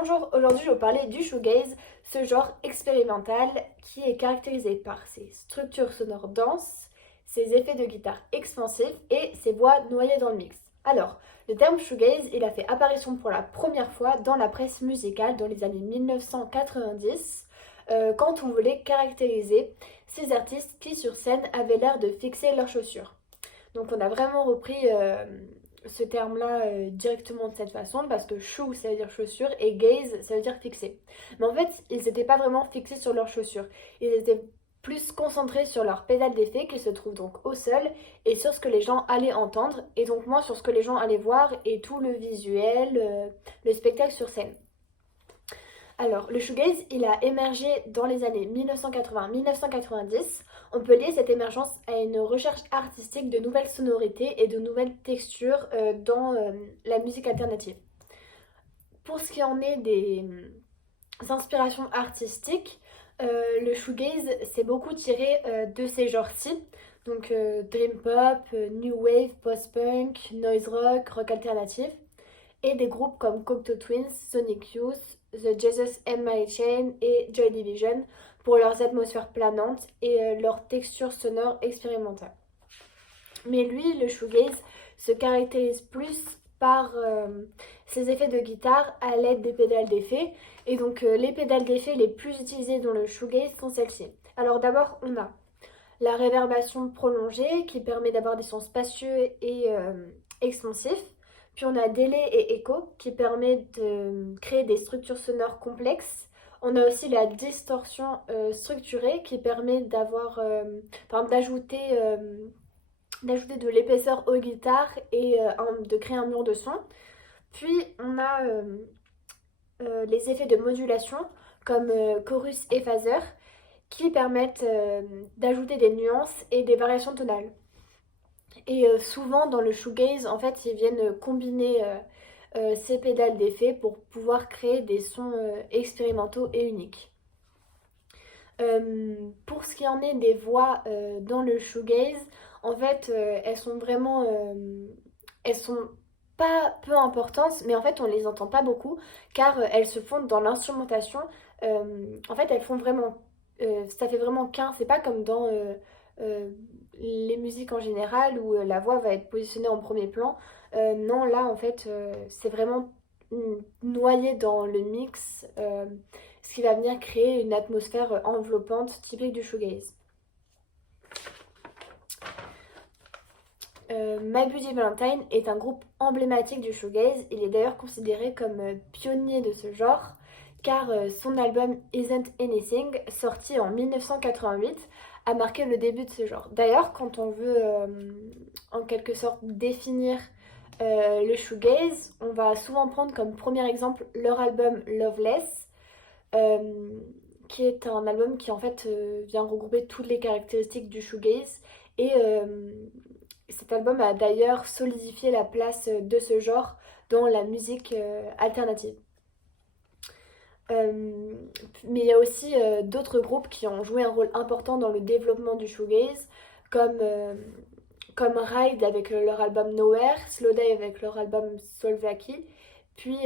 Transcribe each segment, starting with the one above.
Bonjour, aujourd'hui je vais vous parler du shoegaze, ce genre expérimental qui est caractérisé par ses structures sonores denses, ses effets de guitare expansifs et ses voix noyées dans le mix. Alors, le terme shoegaze, il a fait apparition pour la première fois dans la presse musicale dans les années 1990, quand on voulait caractériser ces artistes qui sur scène avaient l'air de fixer leurs chaussures. Donc on a vraiment repris ce terme-là directement de cette façon parce que shoe ça veut dire chaussure et gaze ça veut dire fixer. Mais en fait, ils n'étaient pas vraiment fixés sur leurs chaussures. Ils étaient plus concentrés sur leur pédale d'effet qui se trouve donc au sol et sur ce que les gens allaient entendre et donc moins sur ce que les gens allaient voir et tout le visuel, le spectacle sur scène. Alors, le shoegaze, il a émergé dans les années 1980-1990. On peut lier cette émergence à une recherche artistique de nouvelles sonorités et de nouvelles textures dans la musique alternative. Pour ce qui en est des inspirations artistiques, le shoegaze s'est beaucoup tiré de ces genres-ci. Donc dream pop, new wave, post-punk, noise rock, rock alternatif et des groupes comme Cocteau Twins, Sonic Youth, The Jesus and Mary Chain et Joy Division pour leurs atmosphères planantes et leurs textures sonores expérimentales. Mais lui, le shoegaze, se caractérise plus par ses effets de guitare à l'aide des pédales d'effet. Et donc les pédales d'effet les plus utilisées dans le shoegaze sont celles-ci. Alors d'abord, on a la réverbération prolongée qui permet d'avoir des sons spacieux et expansifs. Puis on a délai et écho qui permet de créer des structures sonores complexes. On a aussi la distorsion structurée qui permet d'avoir, par exemple, d'ajouter de l'épaisseur aux guitares et de créer un mur de son. Puis on a les effets de modulation comme chorus et phaser qui permettent d'ajouter des nuances et des variations tonales. Et souvent dans le shoegaze, en fait, ils viennent combiner ces pédales d'effet pour pouvoir créer des sons expérimentaux et uniques. Pour ce qui en est des voix dans le shoegaze, en fait, elles sont vraiment... elles sont pas peu importantes, mais en fait, on les entend pas beaucoup, car elles se fondent dans l'instrumentation. En fait, elles font vraiment... ça fait vraiment qu'un, c'est pas comme dans... les musiques en général où la voix va être positionnée en premier plan. Non, là en fait c'est vraiment noyé dans le mix, ce qui va venir créer une atmosphère enveloppante typique du shoegaze. My Bloody Valentine est un groupe emblématique du shoegaze. Il est d'ailleurs considéré comme pionnier de ce genre car son album Isn't Anything, sorti en 1988, a marqué le début de ce genre. D'ailleurs, quand on veut en quelque sorte définir le shoegaze, on va souvent prendre comme premier exemple leur album Loveless, qui est un album qui en fait vient regrouper toutes les caractéristiques du shoegaze et cet album a d'ailleurs solidifié la place de ce genre dans la musique alternative. Mais il y a aussi d'autres groupes qui ont joué un rôle important dans le développement du shoegaze, comme Ride avec leur album Nowhere, Slowdive avec leur album Solvaki, puis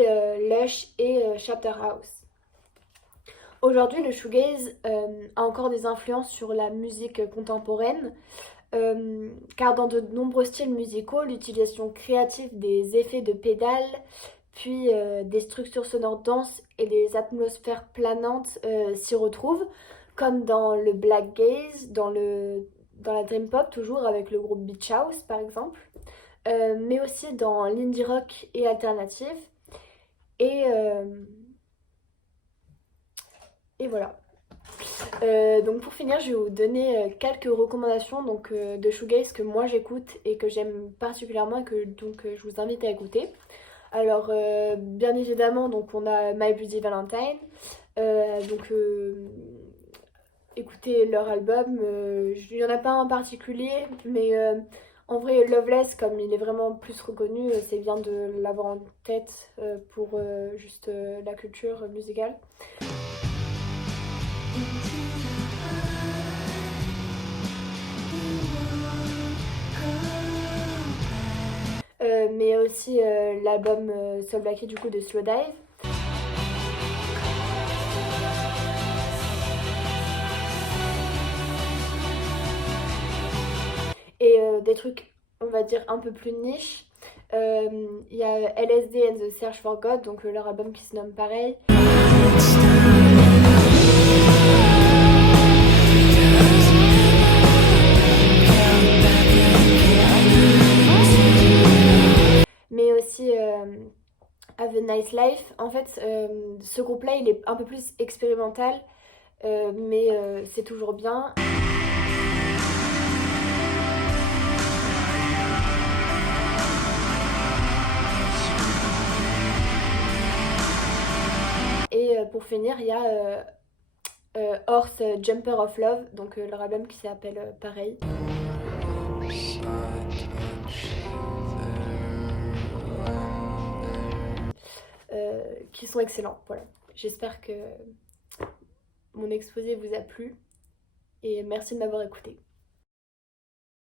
Lush et Chapter House. Aujourd'hui, le shoegaze a encore des influences sur la musique contemporaine, car dans de nombreux styles musicaux, l'utilisation créative des effets de pédales, puis des structures sonores denses et des atmosphères planantes s'y retrouvent, comme dans le black gaze, dans la dream pop, toujours avec le groupe Beach House par exemple, mais aussi dans l'indie rock et alternative. Et, et voilà. Donc pour finir, je vais vous donner quelques recommandations de shoegaze que moi j'écoute et que j'aime particulièrement et que je vous invite à écouter. Alors bien évidemment donc on a My Bloody Valentine, écoutez leur album, il n'y en a pas un particulier mais en vrai Loveless comme il est vraiment plus reconnu, c'est bien de l'avoir en tête pour juste la culture musicale. Mais aussi l'album Soul Blackie du coup de Slowdive. des trucs, on va dire, un peu plus niche. Il y a LSD and the Search for God, donc leur album qui se nomme pareil. Mais aussi Have a Nice Life. En fait, ce groupe-là, il est un peu plus expérimental, mais c'est toujours bien. Et pour finir, il y a Horse Jumper of Love, donc leur album qui s'appelle pareil. Qui sont excellents. Voilà. J'espère que mon exposé vous a plu et merci de m'avoir écouté.